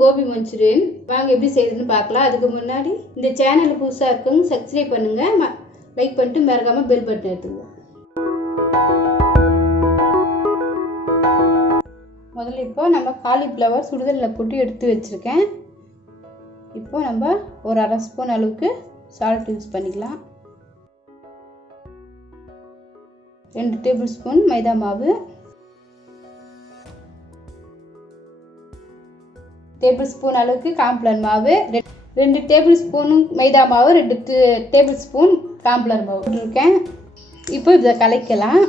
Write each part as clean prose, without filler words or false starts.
Gopi Manchurian. வாங்க எப்படி செய்யுதுன்னு பார்க்கலாம். அதுக்கு முன்னாடி இந்த சேனல் புதுசாக இருக்குங்க சப்ஸ்கிரைப் பண்ணுங்கள், லைக் பண்ணிட்டு மறக்காமல் பெல் பட்டன் எடுத்துங்க. முதல்ல இப்போ நம்ம காலிஃப்ளவர் சுடுதலில் போட்டு எடுத்து வச்சுருக்கேன். இப்போ நம்ம ஒரு அரை ஸ்பூன் அளவுக்கு சால்ட் யூஸ் பண்ணிக்கலாம். 2 டேபிள் ஸ்பூன் மைதா மாவு, டேபிள் ஸ்பூன் அளவுக்கு கார்ன்ஃப்ளவர் மாவு, 2 டேபிள் ஸ்பூன் மைதா மாவு, 2 டேபிள் ஸ்பூன் கார்ன்ஃப்ளவர் மாவு போட்டிருக்கேன். இப்போ இதை கலக்கலாம்,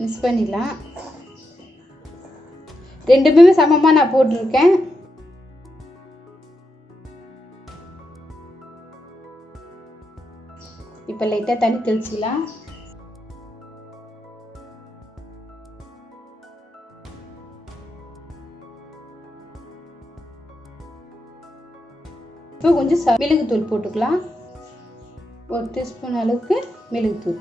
மிக்ஸ் பண்ணிடலாம். ரெண்டுமே சமமாக நான் போட்டிருக்கேன். இப்போ லைட்டாக தண்ணி தெளிச்சிக்கலாம். இப்போ கொஞ்சம் மிளகுத்தூள் போட்டுக்கலாம். 1 டீஸ்பூன் அளவுக்கு மிளகுத்தூள்.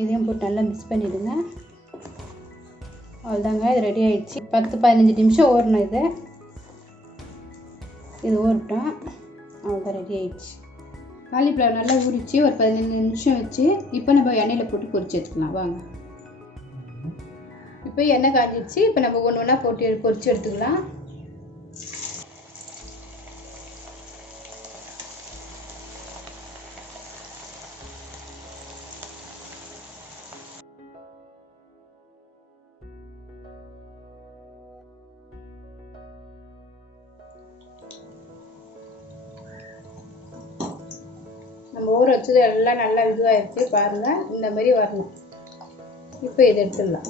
இதையும் போட்டு நல்லா மிக்ஸ் பண்ணிவிடுங்க. அவ்வளோதாங்க, இது ரெடி ஆகிடுச்சு. 10-15 நிமிஷம் ஊறணும். இது ஊறட்டும். அவ்வளோதான், ரெடி ஆகிடுச்சு. காலிஃப்ளவர் நல்லா ஊறிச்சு. ஒரு 15 நிமிஷம் வச்சு இப்போ நம்ம எண்ணெயில் போட்டு பொரிச்சு எடுத்துக்கலாம். வாங்க, இப்போ எண்ணெய் காஞ்சிடுச்சு. இப்போ நம்ம ஒன்று ஒன்றா போட்டு பொரிச்சு எடுத்துக்கலாம். நம்ம ஊற வச்சது எல்லாம் நல்லா இதுவாகிடுச்சு பாருங்கள். இந்த மாதிரி வரணும். இப்போ இதை எடுத்துடலாம்.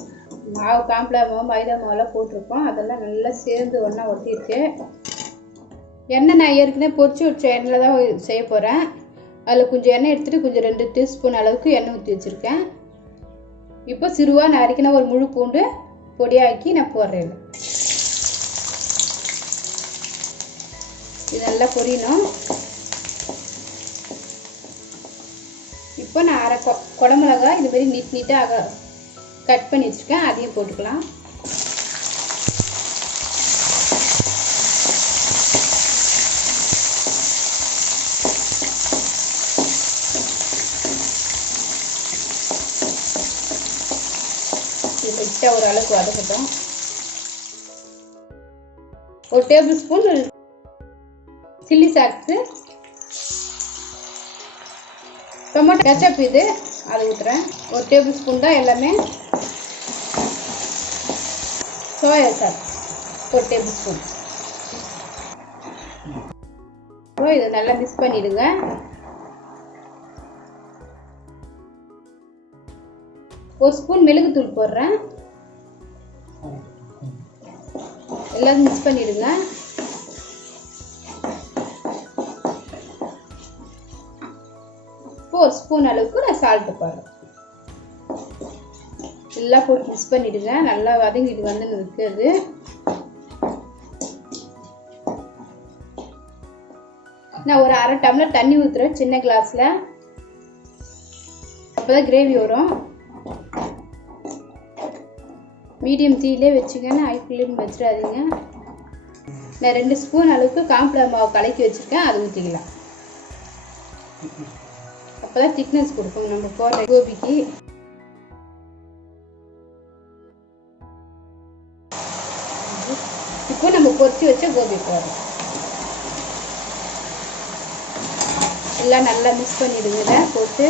மாவு கார்ன்ஃப்ளவர் மாவு மைதா மாவுலாம் போட்டிருக்கோம். அதெல்லாம் நல்லா சேர்ந்து ஒன்றா ஒட்டியிருக்கு. எண்ணெய் நான் ஏற்கனவே பொரிச்சு வச்ச எண்ணெயில் தான் செய்ய போகிறேன். அதில் கொஞ்சம் எண்ணெய் எடுத்துகிட்டு கொஞ்சம் 2 டீஸ்பூன் அளவுக்கு எண்ணெய் ஊற்றி வச்சுருக்கேன். இப்போ சிறுவாக நான் அரைக்கின ஒரு முழு பூண்டு பொடியாக்கி நான் போடுறேன். இது நல்லா பொரியணும். இப்போ நான் அரை குடமிளகாய் இது மாதிரி நீட்டாக கட் பண்ணி வச்சுருக்கேன். அதையும் போட்டுக்கலாம். இது லைட்டாக ஒரு அளவுக்கு வதக்கட்டும். 1 table spoon chilli socks, tomato ketchup இது அதை ஊற்றுறேன். 1 டேபிள் ஸ்பூன் தான் எல்லாமே. Soya sauce 1 table spoon. இதை நல்லா மிக்ஸ் பண்ணிவிடுங்க. ஒரு ஸ்பூன் மிளகுத்தூள் போடுறேன். எல்லாரும் மிக்ஸ் பண்ணிவிடுங்க. ஒரு ஸ்பூன் அளவுக்கு நான் சால்ட்டு போடுறேன். எல்லாம் போட்டு மிக்ஸ் பண்ணிவிடுங்க. நல்லா வதங்கிட்டு வந்து இருக்குது. நான் ஒரு அரை டம்ளர் தண்ணி ஊற்றுறேன் சின்ன கிளாஸில். அப்போ தான் கிரேவி வரும். மீடியம் தீயிலே வச்சுக்கன்னு ஹை ஃப்ளேம் வச்சிடாதீங்க. நான் 2 ஸ்பூன் அளவுக்கு கார்ன்ஃப்ளவர் மாவு கலக்கி வச்சுருக்கேன். அதை ஊற்றிக்கலாம். அப்போ தான் திக்னஸ் கொடுக்கும் நம்ம போடுற கோபிக்கு. இப்போ நம்ம பொரிச்சு வச்ச கோபி போடுறோம். எல்லாம் நல்லா மிக்ஸ் பண்ணிடுங்க போட்டு.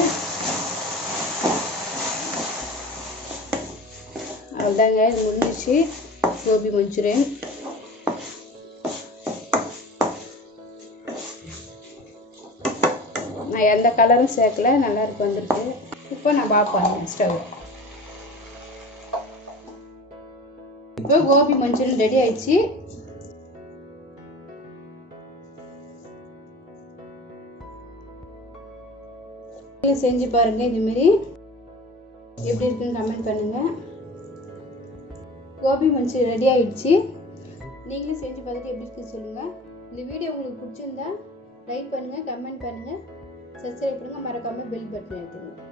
அவ்வளோதாங்க, இது முடிஞ்சிச்சு கோபி மஞ்சூரியன். நான் எந்த கலரும் சேர்க்கல, நல்லா இருக்கு வந்துருக்கு. இப்போ நான் பார்ப்பேன் ஸ்டவ். இப்போ கோபி மஞ்சூரியன் ரெடி ஆயிடுச்சு. செஞ்சு பாருங்க. இதுமாரி எப்படி இருக்குன்னு கமெண்ட் பண்ணுங்க. கோபி மஞ்சூரியன் ரெடி ஆயிடுச்சு. நீங்களும் செஞ்சு பார்த்துட்டு எப்படி இருக்குன்னு சொல்லுங்கள். இந்த வீடியோ உங்களுக்கு பிடிச்சிருந்தா லைக் பண்ணுங்கள், கமெண்ட் பண்ணுங்கள், சப்ஸ்கிரைப் பண்ணுங்கள், மறக்காமல் பெல் பட்டன் எடுத்துங்க.